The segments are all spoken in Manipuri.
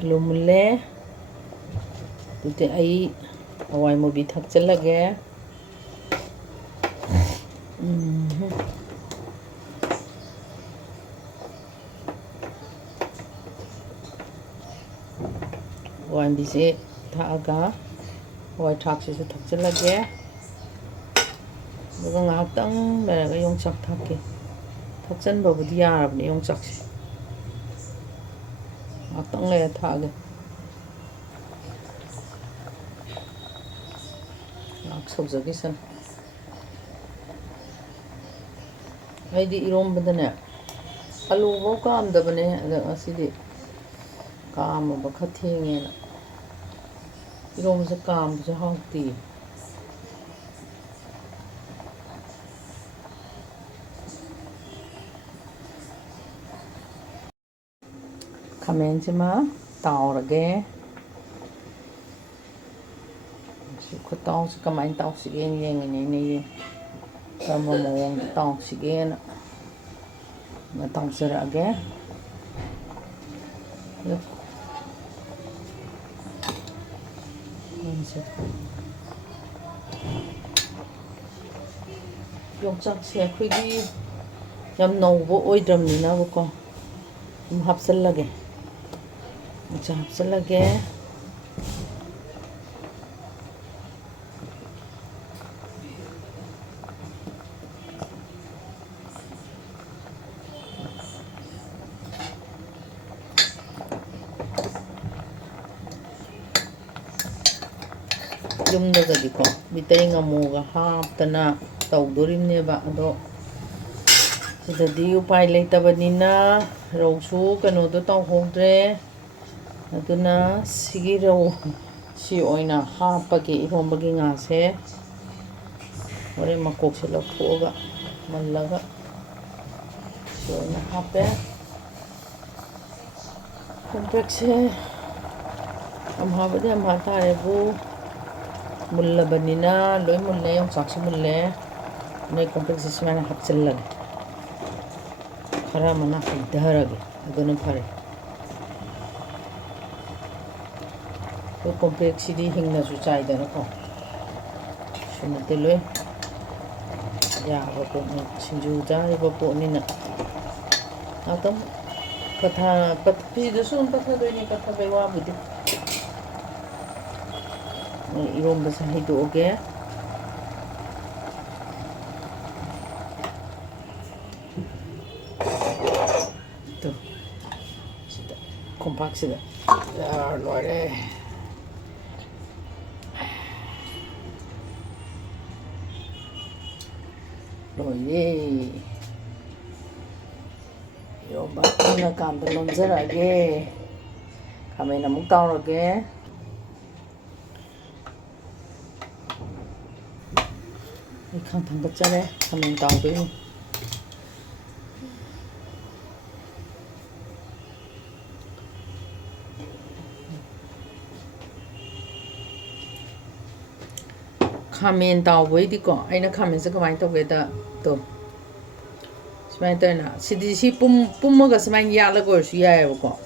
ꯑꯂꯨ ꯃꯨꯜꯂꯦ ꯑꯗꯨꯗꯤ ꯑꯩ ꯍꯋꯥꯏ ꯃꯨꯕꯤ ꯊꯛꯆꯜꯂꯒꯦ hawai mubiꯁꯦ ꯊꯛꯑꯒ hawai ꯊꯔꯥꯛꯁꯤꯁꯨ ꯊꯛꯆꯜꯂꯒꯦ ꯑꯗꯨꯒ ꯉꯥꯏꯍꯥꯛꯇꯪ ꯂꯩꯔꯒ ꯌꯣꯡꯆꯥꯛ ꯊꯛꯀꯦ ꯊꯛꯆꯟꯕꯕꯨꯗꯤ ꯌꯥꯔꯕꯅꯦ ꯌꯣꯡꯆꯥꯛꯁꯦ ꯉꯥꯏꯍꯥꯛꯇꯪ ꯂꯩꯔ ꯊꯛꯑꯒꯦ ꯉꯥꯏꯍꯥꯛ ꯁꯧꯖꯈꯤꯁꯅꯨ ꯑꯩꯗꯤ ꯏꯔꯣꯝꯕꯗꯅꯦ ꯑꯂꯨꯐꯥꯎ ꯀꯥꯝꯗꯕꯅꯦ ꯑꯗ ꯉꯁꯤꯗꯤ ꯀꯥꯝꯃꯕ ꯈꯔ ꯊꯦꯡꯉꯦꯅ 이러면서 까면서 하우띠 카멘지마 따오르게 그 따오스가 많이 따오시게 잉잉잉잉 그러면 뭐 따오시게 나 따오스라게 ꯌꯣꯡꯆꯥꯛꯁꯦ ꯑꯩꯈꯣꯏꯒꯤ ꯌꯥꯝ ꯅꯧꯕ ꯑꯣꯏꯗ꯭ꯔꯕꯅꯤꯅꯕꯀꯣ ꯑꯗꯨꯝ ꯍꯥꯞꯆꯜꯂꯒꯦ ꯌꯣꯡꯆꯥꯛ ꯍꯥꯞꯆꯜꯂꯒꯦ ꯌꯨꯝꯗꯒꯗꯤꯀꯣ ꯃꯤꯇꯩ ꯉꯥꯃꯨꯒ ꯍꯥꯞꯇꯅ ꯇꯧꯗꯣꯔꯤꯕꯅꯦꯕ ꯑꯗꯣ ꯁꯤꯗꯗꯤ ꯎꯄꯥꯏ ꯂꯩꯇꯕꯅꯤꯅ ꯔꯧꯁꯨ ꯀꯩꯅꯣꯗꯣ ꯇꯧꯍꯧꯗ꯭ꯔꯦ ꯑꯗꯨꯅ ꯁꯤꯒꯤ ꯔꯧ ꯁꯤ ꯑꯣꯏꯅ ꯍꯥꯞꯄꯒꯦ ꯏꯔꯣꯝꯕꯒꯤ ꯉꯥꯁꯦ ꯍꯣꯔꯦꯟ ꯃꯀꯣꯛꯁꯦ ꯂꯧꯊꯣꯛꯑꯒ ꯃꯜꯂꯒ ꯁꯤ ꯑꯣꯏꯅ ꯍꯥꯞꯄꯦ ꯀꯣꯝꯄ꯭ꯔꯦꯛꯁꯦ ꯌꯥꯝ ꯍꯥꯞꯄꯗꯤ ꯌꯥꯝ ꯍꯥꯞꯇꯥꯔꯦꯕꯨ ꯃꯨꯜꯂꯕꯅꯤꯅ ꯂꯣꯏ ꯃꯨꯜꯂꯦ ꯌꯣꯡꯆꯥꯛꯁꯨ ꯃꯨꯜꯂꯦ ꯅꯣꯏ ꯀꯣꯝꯄ꯭ꯔꯦꯛꯁꯦ ꯁꯨꯃꯥꯏꯅ ꯍꯥꯞꯆꯤꯜꯂꯒꯦ ꯈꯔ ꯑꯃꯅ ꯍꯩꯊꯔꯒꯦ ꯑꯗꯨꯅ ꯐꯔꯦ ꯑꯩꯈꯣꯏ ꯀꯣꯝꯄ꯭ꯔꯦꯛꯁꯤꯗꯤ ꯍꯤꯡꯅꯁꯨ ꯆꯥꯏꯗꯅꯀꯣ ꯁꯨ ꯅꯠꯇꯦ ꯂꯣꯏ ꯌꯥꯕ ꯄꯣꯠꯅꯤ ꯁꯤꯡꯖꯨ ꯆꯥꯔꯤꯕ ꯄꯣꯠꯅꯤꯅ ꯉꯥꯛꯇꯪ ꯐꯤꯗꯁꯨ ꯑꯗꯨꯝ ꯄꯠꯊꯗꯣꯏꯅꯤ ꯄꯠꯊꯕꯩ ꯋꯥꯕꯨꯗꯤ 이런버섯 해두게 또 진짜 콤팍스다 야 노래 노예 이런 바꾸나 감들 넘절하게 카메라 목 따오르게 이 칸탕 덕자래 카멘 따오르게 카멘 따오보이디고 아이나 카멘서 그만이 또게다 또 스마이 떠나 시디시 뿜먹어 스마이 야라고 할 수 야야고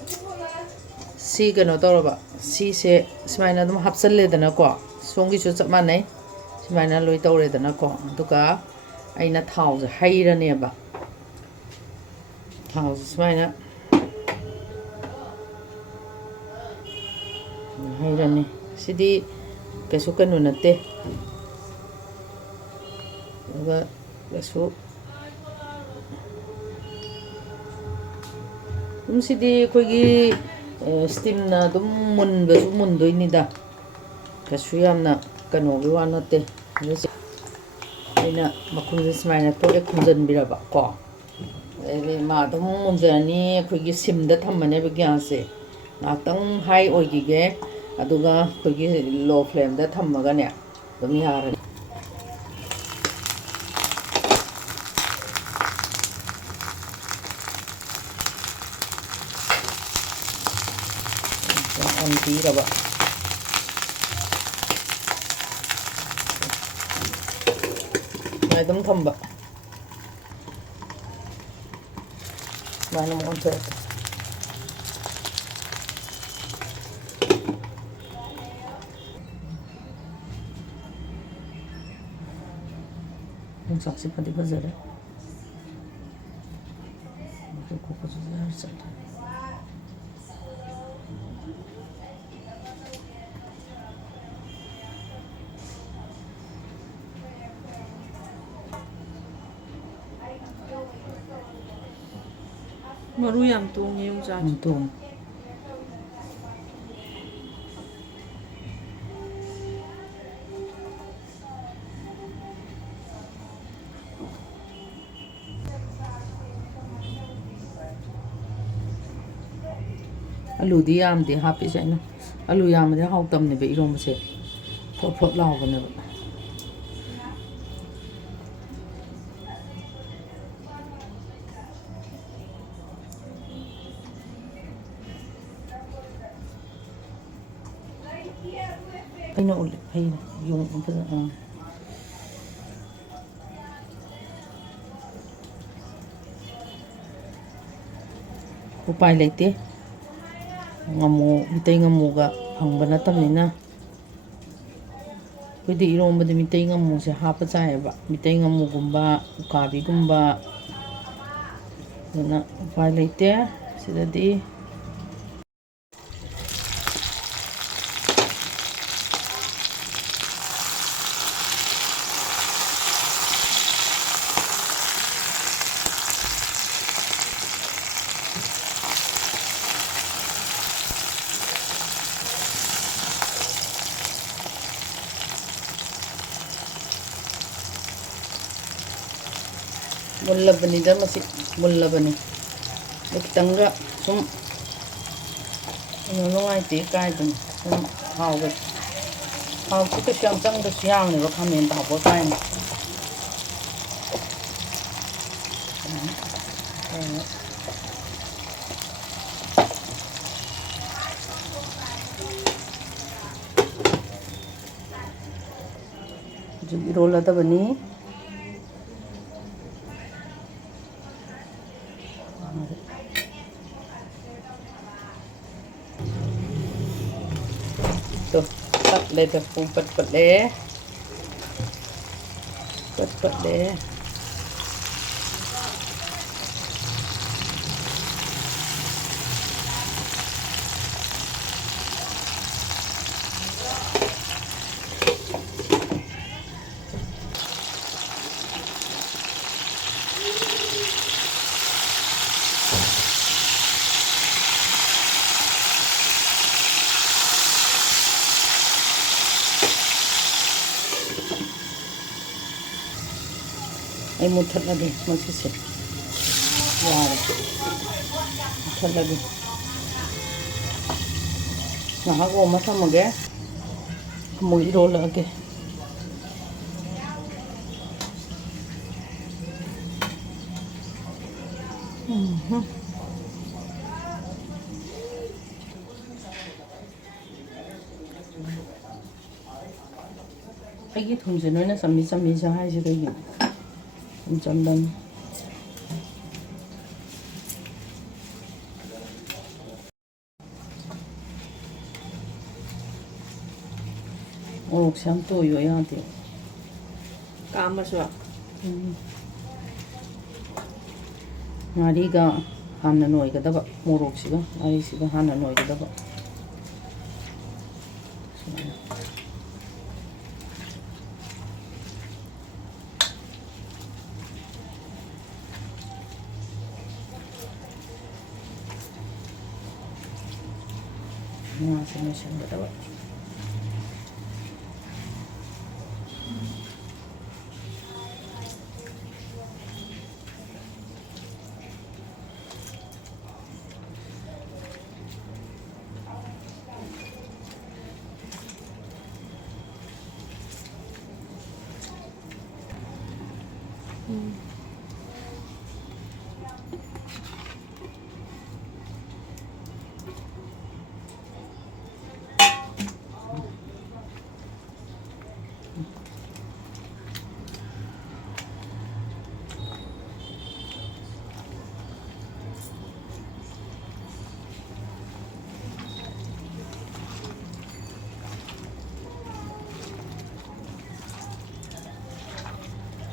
시 그노 떨어봐 시세 스마이나 좀 합설래더나고 송기수 ꯆꯞ ꯃꯥꯟꯅꯩ ꯁꯨꯃꯥꯏꯅ ꯂꯣꯏ ꯇꯧꯔꯦꯗꯅꯀꯣ ꯑꯗꯨꯒ ꯑꯩꯅ ꯊꯥꯎꯁꯦ ꯍꯩꯔꯅꯦꯕ ꯊꯥꯎꯁꯦ ꯁꯨꯃꯥꯏꯅ ꯍꯩꯔꯅꯤ ꯁꯤꯗꯤ ꯀꯩꯁꯨ ꯀꯩꯅꯣ ꯅꯠꯇꯦ ꯑꯗꯨꯒ ꯀꯩꯁꯨ ꯑꯗꯨꯝ ꯁꯤꯗꯤ ꯑꯩꯈꯣꯏꯒꯤ ꯁ꯭ꯇꯤꯝꯅ ꯑꯗꯨꯝ ꯃꯨꯟꯕꯁꯨ ꯃꯨꯟꯗꯣꯏꯅꯤꯗ ꯀꯩꯁꯨ ꯌꯥꯝꯅ ꯀꯩꯅꯣꯒꯤ ꯋꯥ ꯅꯠꯇꯦ ꯑꯩꯅ ꯃꯈꯨꯝꯁꯦ ꯁꯨꯃꯥꯏꯅ ꯇꯣꯛꯑꯦ ꯈꯨꯝꯖꯤꯟꯕꯤꯔꯕ ꯀꯣ ꯑꯗꯩꯗꯤ ꯃꯥ ꯑꯗꯨꯝ ꯃꯨꯟꯖꯔꯅꯤ ꯑꯩꯈꯣꯏꯒꯤ ꯁꯤꯝꯗ ꯊꯝꯕꯅꯦꯕ ꯒ꯭ꯌꯥꯁꯁꯦ ꯉꯥꯛꯇꯪ ꯍꯥꯏ ꯑꯣꯏꯈꯤꯒꯦ ꯑꯗꯨꯒ ꯑꯩꯈꯣꯏꯒꯤ ꯂꯣ ꯐ꯭ꯂꯦꯝꯗ ꯊꯝꯃꯒꯅꯦ ꯑꯗꯨꯝ ꯌꯥꯔꯅꯤ ꯑꯣꯟꯕꯤꯔꯕ ꯑꯗꯨꯝ ꯊꯝꯕ ꯁꯨꯃꯥꯏꯅ ꯑꯃꯨꯛ ꯑꯣꯟꯊꯣꯛꯑꯦ ꯌꯣꯡꯆꯥꯛꯁꯦ ꯐꯗꯤ ꯐꯖꯔꯦ ꯀꯣꯛꯄꯁꯨ ꯌꯥꯔ ꯆꯠꯂꯦ ꯃꯔꯨ ꯌꯥꯝ ꯇꯣꯡꯉꯦ ꯌꯣꯡꯆꯥꯛꯁꯦ ꯇꯣꯡꯉꯦ ꯑꯂꯨꯗꯤ ꯌꯥꯝꯗꯦ ꯍꯥꯞꯄꯤꯁꯦ ꯑꯩꯅ ꯑꯂꯨ ꯌꯥꯝꯕꯗꯤ ꯍꯥꯎꯇꯕꯅꯦꯕ ꯏꯔꯣꯝꯕꯁꯦ ꯐꯣꯠ ꯐꯣꯠ ꯂꯥꯎꯕꯅꯦꯕ ꯑꯩꯅ ꯎꯠꯂꯦ ꯐꯩꯅ ꯌꯣꯡ ꯐꯖꯅ ꯎꯄꯥꯏ ꯂꯩꯇꯦ ꯉꯥꯃꯨ ꯃꯤꯇꯩ ꯉꯥꯃꯨꯒ ꯐꯪꯕ ꯅꯠꯇꯕꯅꯤꯅ ꯑꯩꯈꯣꯏꯗꯤ ꯏꯔꯣꯝꯕꯗ ꯃꯤꯇꯩ ꯉꯥꯃꯨꯁꯦ ꯍꯥꯞꯄ ꯆꯥꯏꯌꯦꯕ ꯃꯤꯇꯩ ꯉꯥꯃꯨꯒꯨꯝꯕ ꯎꯀꯥꯕꯤꯒꯨꯝꯕ ꯑꯗꯨꯅ ꯎꯄꯥꯏ ꯂꯩꯇꯦ ꯁꯤꯗꯗꯤ ꯃꯨꯜꯂꯕꯅꯤꯗ ꯃꯁꯤ ꯃꯨꯜꯂꯕꯅꯤ ꯑꯗꯣ ꯈꯤꯇꯪꯒ ꯁꯨꯝ ꯅꯨꯡꯉꯥꯏꯇꯦ ꯀꯥꯏꯗꯅ ꯁꯨꯝ ꯍꯥꯎꯕꯁꯦ ꯍꯥꯎꯁꯨ ꯀꯩꯁꯨ ꯌꯥꯝ ꯆꯪꯗꯁꯨ ꯌꯥꯕꯅꯦꯕ ꯈꯥꯃꯦꯟ ꯇꯥꯎꯕ ꯀꯥꯏꯅ ꯍꯧꯖꯤꯛ ꯏꯔꯣꯜꯂꯗꯕꯅꯤ 또 πατ레도 뿜ပတ်ပတ်래 ပတ်ပတ်래 ꯑꯩ ꯃꯨꯠꯊꯠꯂꯒꯦ ꯃꯁꯤꯁꯦ ꯌꯥꯔꯦ ꯃꯨꯠꯊꯠꯂꯒꯦ ꯉꯥꯏꯍꯥꯛ ꯑꯣꯝꯃ ꯊꯝꯃꯒꯦ ꯑꯃꯨꯛ ꯏꯔꯣꯜꯂꯛꯑꯒꯦ ꯑꯩꯒꯤ ꯊꯨꯝꯁꯦ ꯅꯣꯏꯅ ꯆꯝꯃꯤ ꯆꯝꯃꯤꯁꯦ ꯍꯥꯏꯁꯦ ꯀꯩꯒꯤꯅꯣ ꯊꯨꯝ ꯆꯝꯗꯝꯅꯤ ꯃꯣꯔꯣꯛꯁꯦ ꯌꯥꯝ ꯇꯣꯏꯌꯣ ꯌꯥꯗꯦ ꯀꯥꯝꯃꯁꯨ ꯉꯥꯔꯤꯒ ꯍꯥꯟꯅ ꯅꯣꯏꯒꯗꯕ ꯃꯣꯔꯣꯛꯁꯤꯒ ꯉꯥꯔꯤꯁꯤꯒ ꯍꯥꯟꯅ ꯅꯣꯏꯒꯗꯕ ꯉꯥꯁꯦ ꯅꯣꯏꯁꯤꯟꯒꯗꯕ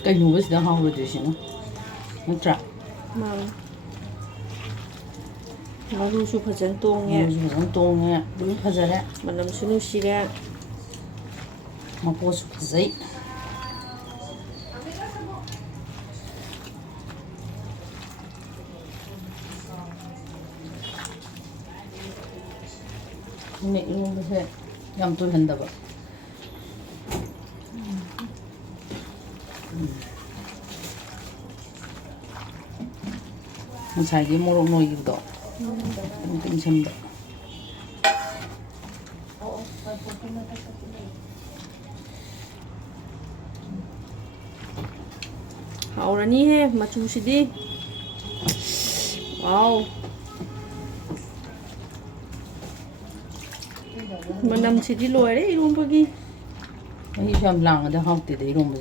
ꯀꯩꯅꯣꯕꯁꯤꯗ ꯍꯥꯎꯔꯣꯏꯗꯣꯏꯁꯤꯅ ꯅꯠꯇ꯭ꯔꯥ ꯃꯥꯅꯤ ꯃꯔꯨꯁꯨ ꯐꯖꯅ ꯇꯣꯡꯉꯦ ꯃꯔꯨꯁꯨ ꯐꯖꯅ ꯇꯣꯡꯉꯦ ꯑꯗꯨꯝ ꯐꯖꯔꯦ ꯃꯅꯝꯁꯨ ꯅꯨꯡꯁꯤꯔꯦ ꯃꯄꯣꯠꯁꯨ ꯐꯖꯩ 이런것에 양토한다봐. 자기 모로 놓이기도 좀 샘다. 하오라니해 마춤시디. 와우. 만남시디 로이래 이런거기. 이 좀 랑하다 하우티데 이런 거.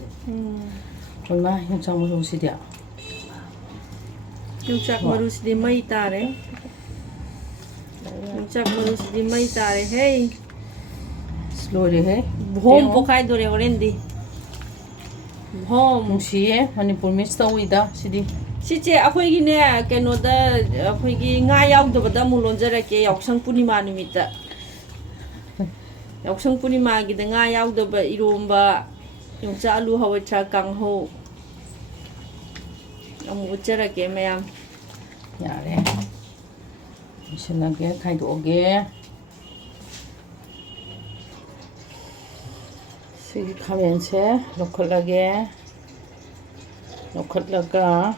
정말 현장 모르시디야. Yucak marusidi mai tare. Yucak marusidi mai tare. Hey. Slowly hey. Home pokai dore orendi. Home. Siye Manipur miss tawida sidi. Siche akhoi keno da akhoi gi nga yaudabada mulonjarake yausang punima numita. Yausang punima gi da nga yaudaba Eronba yongcha alu hawatra kangho. Amu ujarake mayam. 야래. 신나게 가이도 오게. 시 카멘체 로컬하게 로컬라가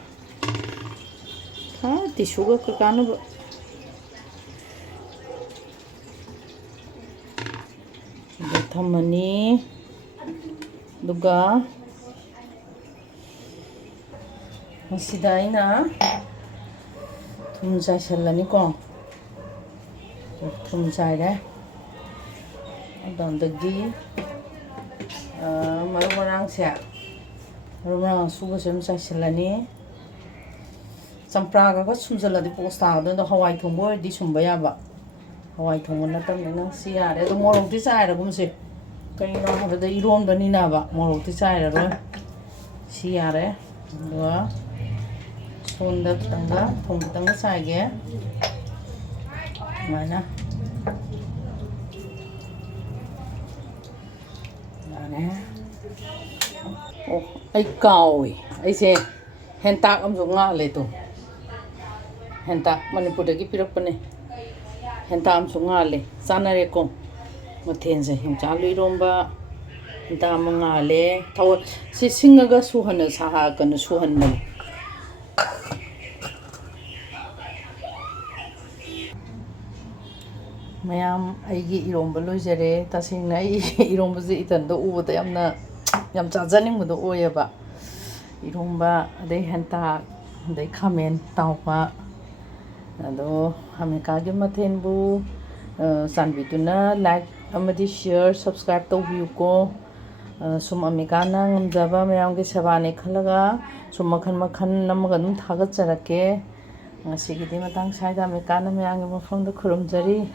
다 티슈가 그 가는 거. 담으니 누가 시다이나 tumsa shalani ko tumsa ire adondagi marumarang se marumarang suga tumsa shalani sampraga ko sumjala di posta do hawai thongbo di sumbaya ba hawai thongbo na tamna si yare do morok ti chaira gumse kaino habada Eronba ni na ba morok ti chaira ro si yare do 손다 땅가 통땅가 사게 mana này ô ai còi ai xe hen tak am zo nga le to hen tak Manipur da ki pirak pane hen tak am zo nga le sana re ko mathen se him cha lu Eronba da ma nga le thaw si singaga suhana saha kan suhan man mayam aigi Eronba loijare tasingna Eronba je itanda ubada yam chajaning mudo oyaba Eronba adai henta adai Khamen Taoba ado hamika ge mathenbu sanbituna like amadi share subscribe tawbiu ko sum amika na ngamjaba mayam ge sebane khalaga sum makhan makhan namaga dum thagat charake ngasi gi de matang saida amika na mayam ge mafam da khurum jari